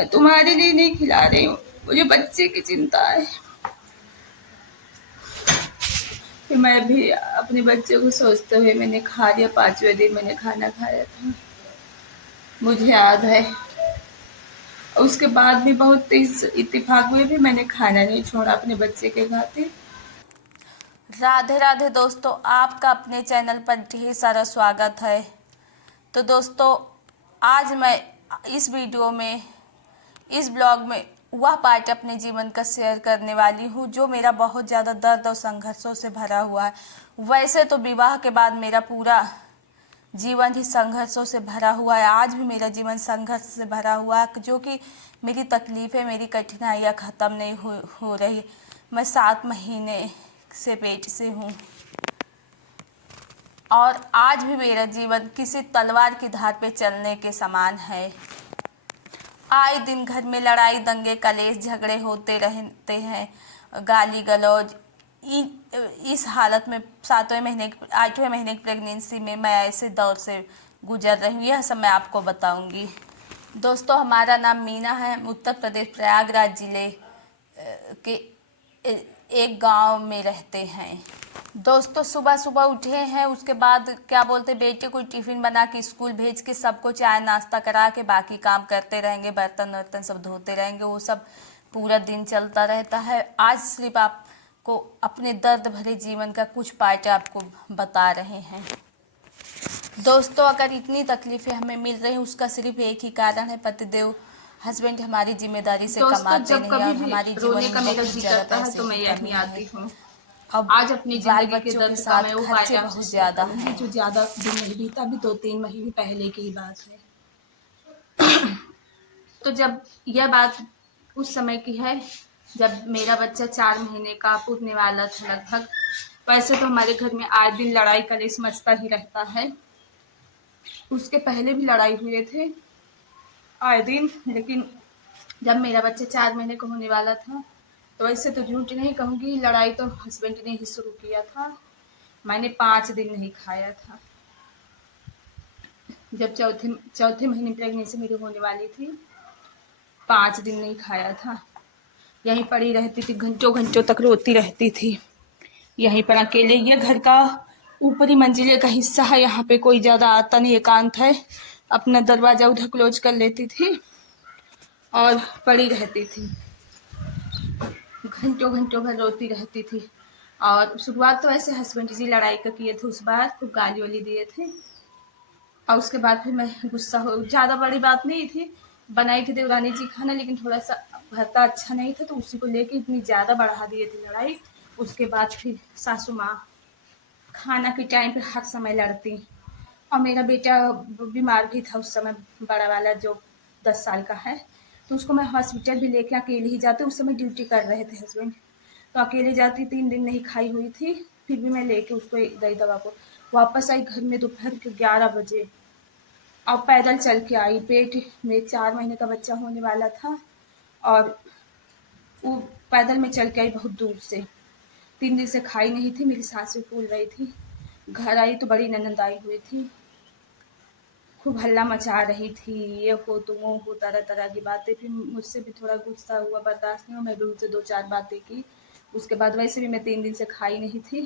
मैं तुम्हारे लिए नहीं खिला रही हूँ, मुझे बच्चे की चिंता है कि मैं भी अपने बच्चे को सोचते हुए मैंने खा लिया। 5वें दिन मैंने खाना खाया था, मुझे याद है। उसके बाद भी बहुत इत्तेफाक हुए भी मैंने खाना नहीं छोड़ा अपने बच्चे के खातिर। राधे राधे दोस्तों, आपका अपने चैनल पर ढेर सारा स्वागत है। तो दोस्तों, आज मैं इस वीडियो में, इस ब्लॉग में वह पार्ट अपने जीवन का शेयर करने वाली हूँ जो मेरा बहुत ज़्यादा दर्द और संघर्षों से भरा हुआ है। वैसे तो विवाह के बाद मेरा पूरा जीवन ही संघर्षों से भरा हुआ है। आज भी मेरा जीवन संघर्ष से भरा हुआ है, जो कि मेरी तकलीफ़ें, मेरी कठिनाइयाँ ख़त्म नहीं हो रही। मैं 7 महीने से पेट से हूँ और आज भी मेरा जीवन किसी तलवार की धार पे चलने के समान है। आए दिन घर में लड़ाई, दंगे, कलेश, झगड़े होते रहते हैं, गाली गलौज। इस हालत में 8वें महीने की प्रेगनेंसी में मैं ऐसे दौर से गुजर रही हूँ। यह सब मैं आपको बताऊंगी। दोस्तों, हमारा नाम मीना है। उत्तर प्रदेश प्रयागराज जिले के एक गांव में रहते हैं। दोस्तों, सुबह सुबह उठे हैं, उसके बाद क्या बोलते, बेटे को टिफिन बना के स्कूल भेज के सबको चाय नाश्ता करा के बाकी काम करते रहेंगे, बर्तन वर्तन सब धोते रहेंगे। वो सब पूरा दिन चलता रहता है। आज सिर्फ आपको अपने दर्द भरे जीवन का कुछ पार्ट आपको बता रहे हैं। दोस्तों, अगर इतनी तकलीफें हमें मिल रही हैं, उसका सिर्फ एक ही कारण है, पतिदेव हस्बैंड हमारी जिम्मेदारी से कमाते जब नहीं कभी और भी हमारी रोने जीवन का में मेरा बहुत जी ज़्यादा करता है पैसे तो मैं की यहीं कमी है। आती हूँ। अब आज अपनी बाल ज़िंदगी के बच्चों के दर्द का मैं साथ वो पार्ट खर्चे आपसे बहुत शेयर ज़्यादा करूँगी हैं। जो ज़्यादा दिन नहीं बीता, अभी 2-3 महीने पहले की ही बात है। तो जब यह बात उस समय की है जब मेरा बच्चा 4 महीने का पूरने वाला था लगभग। वैसे तो हमारे घर में आए दिन लड़ाई कलेश मचता ही रहता है। उसके पहले भी लड़ाई हुए थे आए दिन, लेकिन जब मेरा बच्चा 4 महीने का होने वाला था तो वैसे तो झूठ नहीं कहूँगी, लड़ाई तो हस्बैंड ने ही शुरू किया था। मैंने 5 दिन नहीं खाया था। जब चौथे चौथे महीने प्रेगनेंसी मेरी होने वाली थी, 5 दिन नहीं खाया था। यहीं पड़ी रहती थी, घंटों घंटों तक रोती रहती थी यहीं पर अकेले। ये घर का ऊपरी मंजिले का हिस्सा है, यहाँ पे कोई ज़्यादा आता नहीं, एकांत है। अपना दरवाज़ा उधर क्लोज कर लेती थी और पड़ी रहती थी, घंटों घंटों भर रोती रहती थी। और शुरुआत तो ऐसे हस्बैंड जी लड़ाई का किए थे, उस बार खूब गाली वाली दिए थे। और उसके बाद फिर मैं गुस्सा हो, ज़्यादा बड़ी बात नहीं थी, बनाई थी देवरानी जी खाना, लेकिन थोड़ा सा भरता अच्छा नहीं था तो उसी को लेके इतनी ज़्यादा बढ़ा दिए थे लड़ाई। उसके बाद फिर सासू माँ खाना के टाइम पे हर समय लड़ती। और मेरा बेटा बीमार भी था उस समय, बड़ा वाला जो 10 साल का है, तो उसको मैं हॉस्पिटल भी लेके अकेले ही जाती। उस समय ड्यूटी कर रहे थे हस्बैंड, तो अकेले जाती। 3 दिन नहीं खाई हुई थी, फिर भी मैं लेके उसको गई दवा को। वापस आई घर में दोपहर के 11 बजे और पैदल चल के आई। पेट में 4 महीने का बच्चा होने वाला था और वो पैदल में चल के आई बहुत दूर से। 3 दिन से खाई नहीं थी, मेरी सास भी फूल रही थी। घर आई तो बड़ी ननद आई हुई थी, खूब हल्ला मचा रही थी, ये हो तुम वो हो, तरह तरह की बातें। फिर मुझसे भी थोड़ा गुस्सा हुआ, बर्दाश्त नहीं हुआ, मैं भी उनसे 2-4 बातें की। उसके बाद वैसे भी मैं 3 दिन से खाई नहीं थी,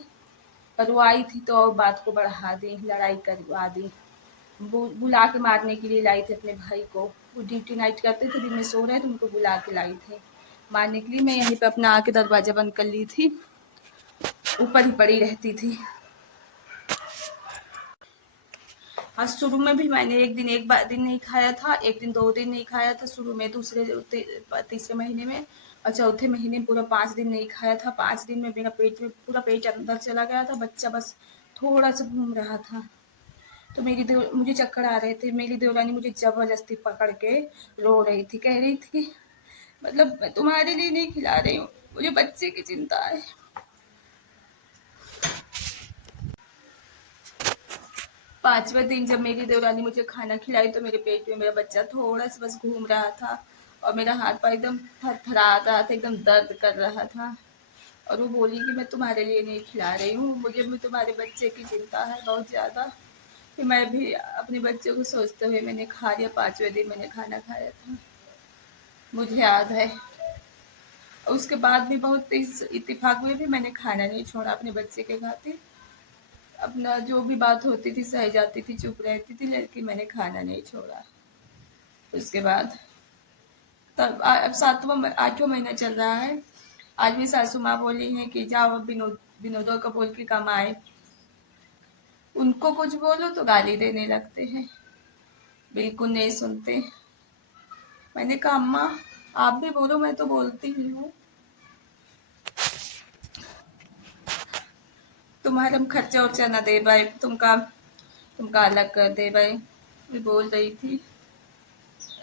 पर वो आई थी तो और बात को बढ़ा दी, लड़ाई करवा दी। बुला के मारने के लिए लाई थी अपने भाई को। वो ड्यूटी नाइट करते थे, दिन में सो रहे थे, उनको बुला के लाई थे मारने के लिए। मैं यहीं पे अपना आके दरवाजा बंद कर ली थी, ऊपर ही पड़ी रहती थी। और शुरू में भी मैंने एक दिन नहीं खाया था, एक दिन 2 दिन नहीं खाया था शुरू में, तीसरे महीने में। और चौथे महीने में पूरा 5 दिन नहीं खाया था। 5 दिन में मेरा पेट में पूरा पेट अंदर चला गया था, बच्चा बस थोड़ा सा घूम रहा था। तो मुझे चक्कर आ रहे थे, मेरी देवरानी मुझे जबरदस्ती पकड़ के रो रही थी, कह रही थी मतलब मैं तुम्हारे लिए नहीं खिला रही हूँ, मुझे बच्चे की चिंता है। 5वें दिन जब मेरी देवरानी मुझे खाना खिलाई तो मेरे पेट में मेरा बच्चा थोड़ा सा बस घूम रहा था और मेरा हाथ पाँव एकदम थरथरा रहा था, एकदम दर्द कर रहा था। और वो बोली कि मैं तुम्हारे लिए नहीं खिला रही हूँ, मुझे भी तुम्हारे बच्चे की चिंता है बहुत ज़्यादा। फिर मैं भी अपने बच्चे को सोचते हुए मैंने खा लिया। 5वें दिन मैंने खाना खाया था। मुझे याद है। उसके बाद भी बहुत इस इत्तेफाक में भी मैंने खाना नहीं छोड़ा अपने बच्चे के खातिर। अपना जो भी बात होती थी सह जाती थी, चुप रहती थी, लेकिन मैंने खाना नहीं छोड़ा। उसके बाद तब अब 8वां महीना चल रहा है। आज भी सासू माँ बोली है कि जाओ अब विनोदों को बोल के कमाए। उनको कुछ बोलो तो गाली देने लगते हैं, बिल्कुल नहीं सुनते। मैंने कहा अम्मा आप भी बोलो, मैं तो बोलती ही हूँ। तुम्हारा खर्चा उर्चा न दे भाई, तुमका अलग कर दे भाई, मैं बोल रही थी।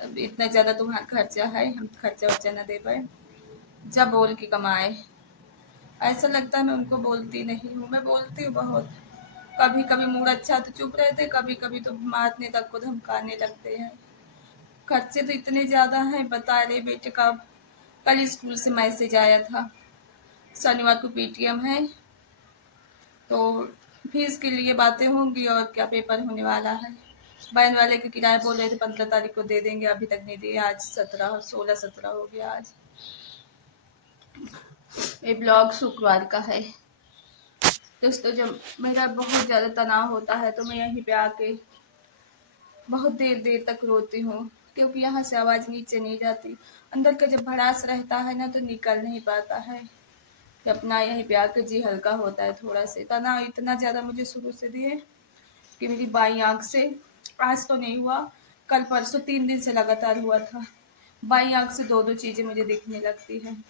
अब इतना ज्यादा तुम्हारा खर्चा है, हम खर्चा उर्चा न दे पाए, जब बोल के कमाए। ऐसा लगता है मैं उनको बोलती नहीं हूँ, मैं बोलती हूँ बहुत। कभी कभी मूड अच्छा तो चुप रहते, कभी कभी तो मारने तक को धमकाने लगते हैं। खर्चे तो इतने ज्यादा हैं, बता रहे बेटे का कल स्कूल से मैसेज आया था, शनिवार को पीटीएम है, तो फीस के लिए बातें होंगी और क्या पेपर होने वाला है। वैन वाले के किराया बोल रहे थे 15 तारीख को दे देंगे, अभी तक नहीं दिए। आज 16-17 हो गया आज। ये ब्लॉग शुक्रवार का है। दोस्तों जब मेरा बहुत ज़्यादा तनाव होता है तो मैं यहीं पे आके बहुत देर देर तक रोती हूँ, क्योंकि यहाँ से आवाज़ नीचे नहीं जाती। अंदर का जब भड़ास रहता है ना तो निकल नहीं पाता है। कि अपना यहीं पे आके जी हल्का होता है। थोड़ा से तनाव इतना ज़्यादा मुझे शुरू से दिए कि मेरी बाई आंख से, आज तो नहीं हुआ, कल परसों 3 दिन से लगातार हुआ था, बाई आंख से दो दो चीज़ें मुझे दिखने लगती हैं।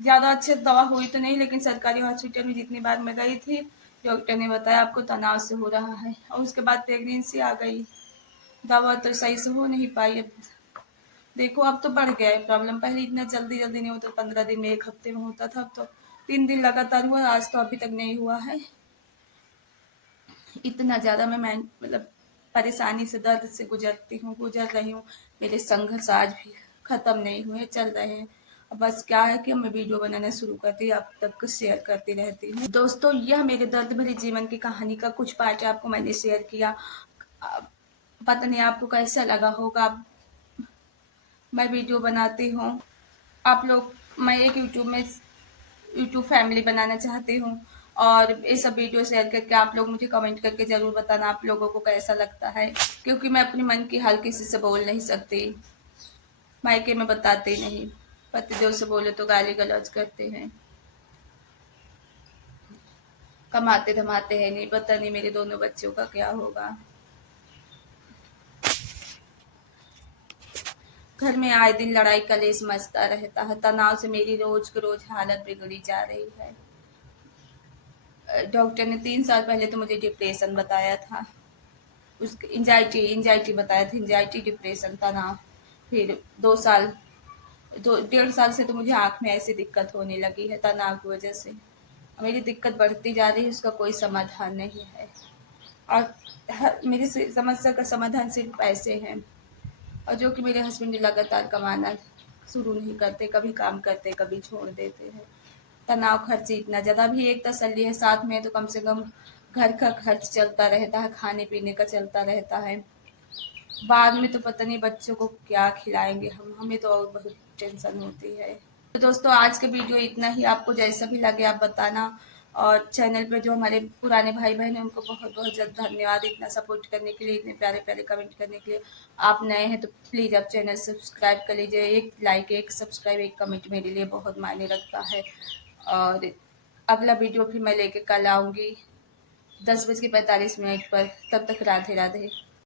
ज़्यादा अच्छे दवा हुई तो नहीं, लेकिन सरकारी हॉस्पिटल में जितनी बार मैं गई थी डॉक्टर ने बताया आपको तनाव से हो रहा है। और उसके बाद प्रेगनेंसी आ गई, दवा तो सही से हो नहीं पाई। अब देखो अब तो बढ़ गया है प्रॉब्लम, पहले इतना जल्दी जल्दी नहीं होता, 15 दिन में, 1 हफ्ते में होता था, अब तो 3 दिन लगातार हुआ, आज तो अभी तक नहीं हुआ है। इतना ज़्यादा मैं मतलब परेशानी से, दर्द से गुजर रही हूँ। मेरे संघर्ष आज भी ख़त्म नहीं हुए, चल रहे हैं। अब बस क्या है कि मैं वीडियो बनाना शुरू करती, आप तक शेयर करती रहती हूँ। दोस्तों यह मेरे दर्द भरी जीवन की कहानी का कुछ पार्ट आपको मैंने शेयर किया। पता नहीं आपको कैसा लगा होगा। मैं वीडियो बनाती हूँ, आप लोग, मैं एक यूट्यूब फैमिली बनाना चाहती हूँ, और ये सब वीडियो शेयर करके आप लोग मुझे कमेंट करके ज़रूर बताना आप लोगों को कैसा लगता है, क्योंकि मैं अपने मन की हाल किसी से बोल नहीं सकती, मायके में बताते नहीं। पतिदेव से बोले तो गाली गलौज करते हैं, कमाते धमाते हैं नहीं, पता नहीं मेरे दोनों बच्चों का क्या होगा। घर में आए दिन लड़ाई कलेश मचता रहता है, तनाव से मेरी रोज की रोज हालत बिगड़ी जा रही है। डॉक्टर ने 3 साल पहले तो मुझे डिप्रेशन बताया था, उसके एंजाइटी बताया था, एंजाइटी, डिप्रेशन, तनाव। फिर 1.5 साल से तो मुझे आँख में ऐसी दिक्कत होने लगी है तनाव की वजह से। मेरी दिक्कत बढ़ती जा रही है, उसका कोई समाधान नहीं है। और मेरी समस्या का समाधान सिर्फ पैसे हैं, और जो कि मेरे हस्बैंड लगातार कमाना शुरू नहीं करते, कभी काम करते कभी छोड़ देते हैं। तनाव खर्च इतना ज़्यादा भी एक तसल्ली है, साथ में तो कम से कम घर का खर्च चलता रहता है, खाने पीने का चलता रहता है। बाद में तो पता नहीं बच्चों को क्या खिलाएंगे हमें तो और बहुत टेंशन होती है। तो दोस्तों आज का वीडियो इतना ही, आपको जैसा भी लगे आप बताना। और चैनल पे जो हमारे पुराने भाई बहन हैं उनको बहुत बहुत ज़्यादा धन्यवाद इतना सपोर्ट करने के लिए, इतने प्यारे प्यारे कमेंट करने के लिए। आप नए हैं तो प्लीज़ आप चैनल सब्सक्राइब कर लीजिए। एक लाइक, एक सब्सक्राइब, एक कमेंट मेरे लिए बहुत मायने रखता है। और अगला वीडियो फिर मैं लेके कल आऊँगी 10:45 पर। तब तक राधे राधे।